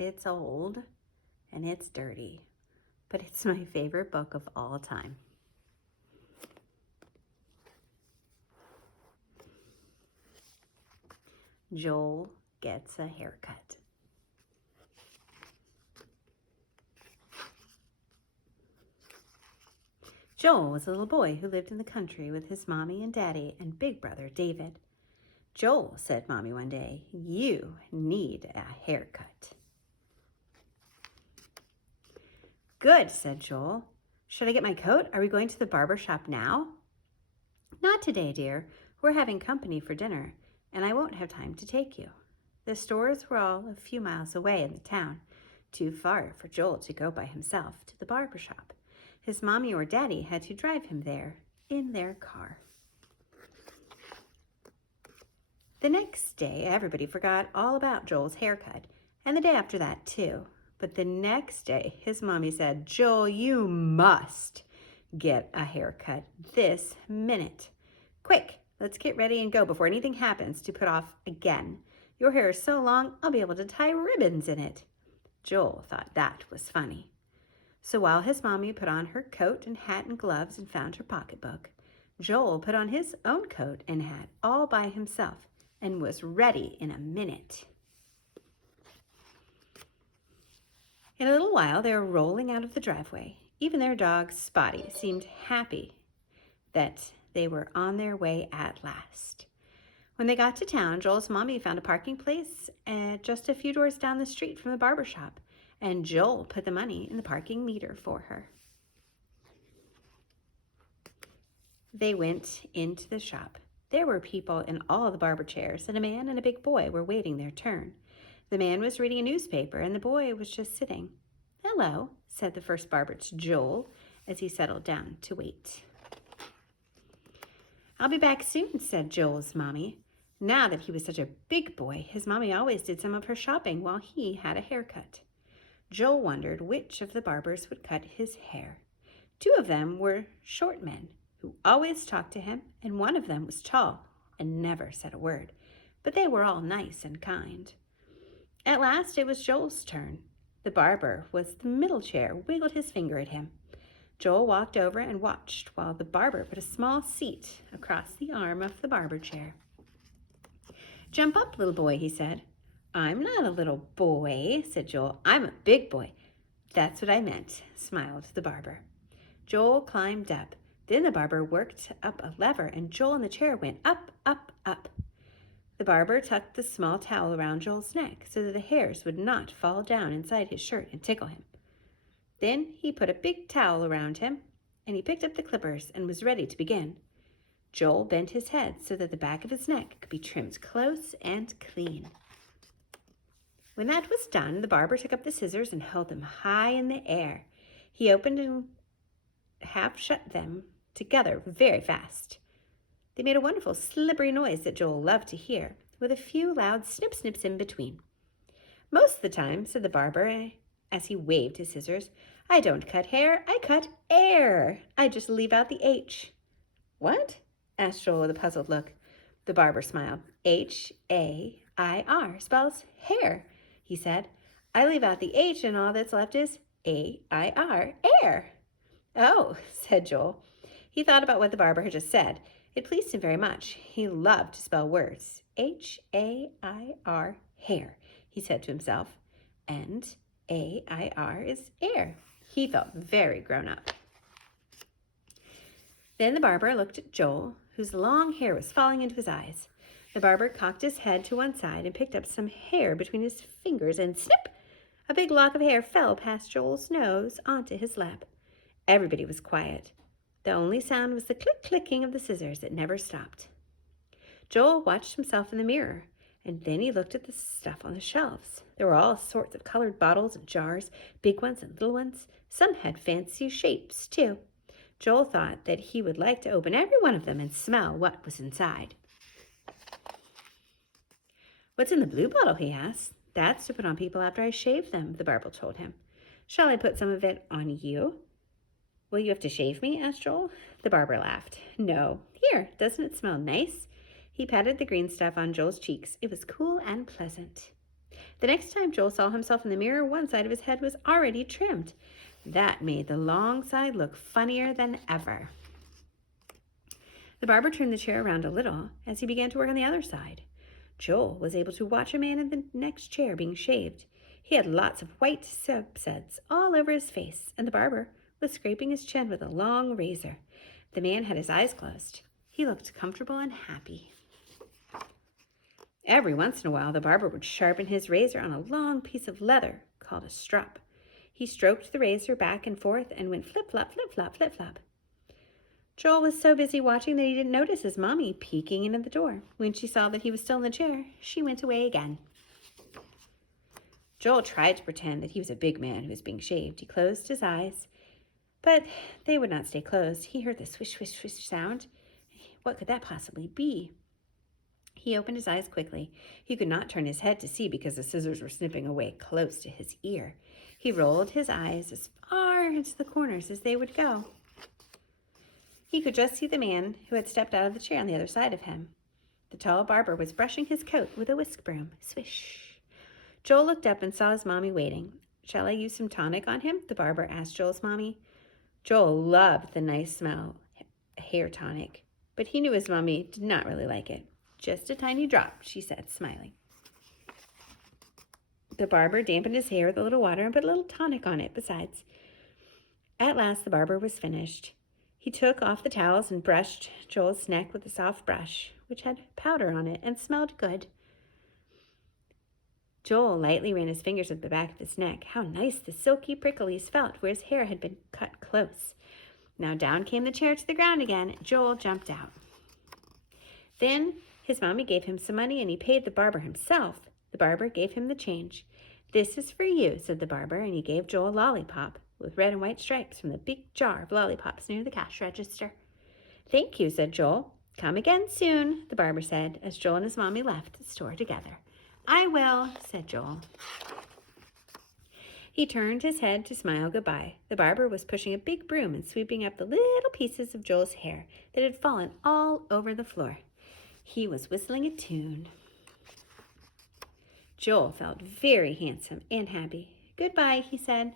It's old and it's dirty, but it's my favorite book of all time. Joel gets a haircut. Joel was a little boy who lived in the country with his mommy and daddy and big brother David. Joel, said Mommy one day, you need a haircut. Good, said Joel. Should I get my coat? Are we going to the barber shop now? Not today, dear. We're having company for dinner, and I won't have time to take you. The stores were all a few miles away in the town, too far for Joel to go by himself to the barber shop. His mommy or daddy had to drive him there in their car. The next day, everybody forgot all about Joel's haircut, and the day after that, too. But the next day, his mommy said, Joel, you must get a haircut this minute. Quick, let's get ready and go before anything happens to put off again. Your hair is so long, I'll be able to tie ribbons in it. Joel thought that was funny. So while his mommy put on her coat and hat and gloves and found her pocketbook, Joel put on his own coat and hat all by himself and was ready in a minute. In a little while, they were rolling out of the driveway. Even their dog, Spotty, seemed happy that they were on their way at last. When they got to town, Joel's mommy found a parking place just a few doors down the street from the barber shop, and Joel put the money in the parking meter for her. They went into the shop. There were people in all the barber chairs, and a man and a big boy were waiting their turn. The man was reading a newspaper, and the boy was just sitting. Hello, said the first barber to Joel as he settled down to wait. I'll be back soon, said Joel's mommy. Now that he was such a big boy, his mommy always did some of her shopping while he had a haircut. Joel wondered which of the barbers would cut his hair. Two of them were short men who always talked to him, and one of them was tall and never said a word, but they were all nice and kind. At last it was Joel's turn. The barber was the middle chair, wiggled his finger at him. Joel walked over and watched while the barber put a small seat across the arm of the barber chair. Jump up, little boy, he said. I'm not a little boy, said Joel. I'm a big boy. That's what I meant, smiled the barber. Joel climbed up. Then the barber worked up a lever, and Joel in the chair went up, up, up. The barber tucked the small towel around Joel's neck so that the hairs would not fall down inside his shirt and tickle him. Then he put a big towel around him, and he picked up the clippers and was ready to begin. Joel bent his head so that the back of his neck could be trimmed close and clean. When that was done, the barber took up the scissors and held them high in the air. He opened and half shut them together very fast. They made a wonderful slippery noise that Joel loved to hear, with a few loud snip-snips in between. Most of the time, said the barber as he waved his scissors, I don't cut hair, I cut air. I just leave out the H. What? Asked Joel with a puzzled look. The barber smiled. H-A-I-R spells hair, he said. I leave out the H and all that's left is A-I-R, air. Oh, said Joel. He thought about what the barber had just said. It pleased him very much. He loved to spell words. H-A-I-R, hair, he said to himself. And A-I-R is air. He felt very grown up. Then the barber looked at Joel, whose long hair was falling into his eyes. The barber cocked his head to one side and picked up some hair between his fingers, and snip! A big lock of hair fell past Joel's nose onto his lap. Everybody was quiet. The only sound was the click-clicking of the scissors that never stopped. Joel watched himself in the mirror, and then he looked at the stuff on the shelves. There were all sorts of colored bottles and jars, big ones and little ones. Some had fancy shapes, too. Joel thought that he would like to open every one of them and smell what was inside. What's in the blue bottle, he asked. That's to put on people after I shave them, the barber told him. Shall I put some of it on you? Will you have to shave me? Asked Joel. The barber laughed. No. Here, doesn't it smell nice? He patted the green stuff on Joel's cheeks. It was cool and pleasant. The next time Joel saw himself in the mirror, one side of his head was already trimmed. That made the long side look funnier than ever. The barber turned the chair around a little as he began to work on the other side. Joel was able to watch a man in the next chair being shaved. He had lots of white subsets all over his face, and the barber was scraping his chin with a long razor. The man had his eyes closed. He looked comfortable and happy. Every once in a while, the barber would sharpen his razor on a long piece of leather called a strop. He stroked the razor back and forth and went flip-flop, flip-flop, flip-flop. Joel was so busy watching that he didn't notice his mommy peeking into the door. When she saw that he was still in the chair, she went away again. Joel tried to pretend that he was a big man who was being shaved. He closed his eyes, but they would not stay closed. He heard the swish, swish, swish sound. What could that possibly be? He opened his eyes quickly. He could not turn his head to see because the scissors were snipping away close to his ear. He rolled his eyes as far into the corners as they would go. He could just see the man who had stepped out of the chair on the other side of him. The tall barber was brushing his coat with a whisk broom. Swish. Joel looked up and saw his mommy waiting. "Shall I use some tonic on him?" the barber asked Joel's mommy. Joel loved the nice smell hair tonic, but he knew his mommy did not really like it. "Just a tiny drop," she said, smiling. The barber dampened his hair with a little water and put a little tonic on it besides. At last the barber was finished. He took off the towels and brushed Joel's neck with a soft brush, which had powder on it and smelled good. Joel lightly ran his fingers up the back of his neck. How nice the silky pricklies felt where his hair had been cut close. Now down came the chair to the ground again. Joel jumped out. Then his mommy gave him some money and he paid the barber himself. The barber gave him the change. "This is for you," said the barber, and he gave Joel a lollipop with red and white stripes from the big jar of lollipops near the cash register. "Thank you," said Joel. "Come again soon," the barber said, as Joel and his mommy left the store together. "I will," said Joel. He turned his head to smile goodbye. The barber was pushing a big broom and sweeping up the little pieces of Joel's hair that had fallen all over the floor. He was whistling a tune. Joel felt very handsome and happy. "Goodbye," he said.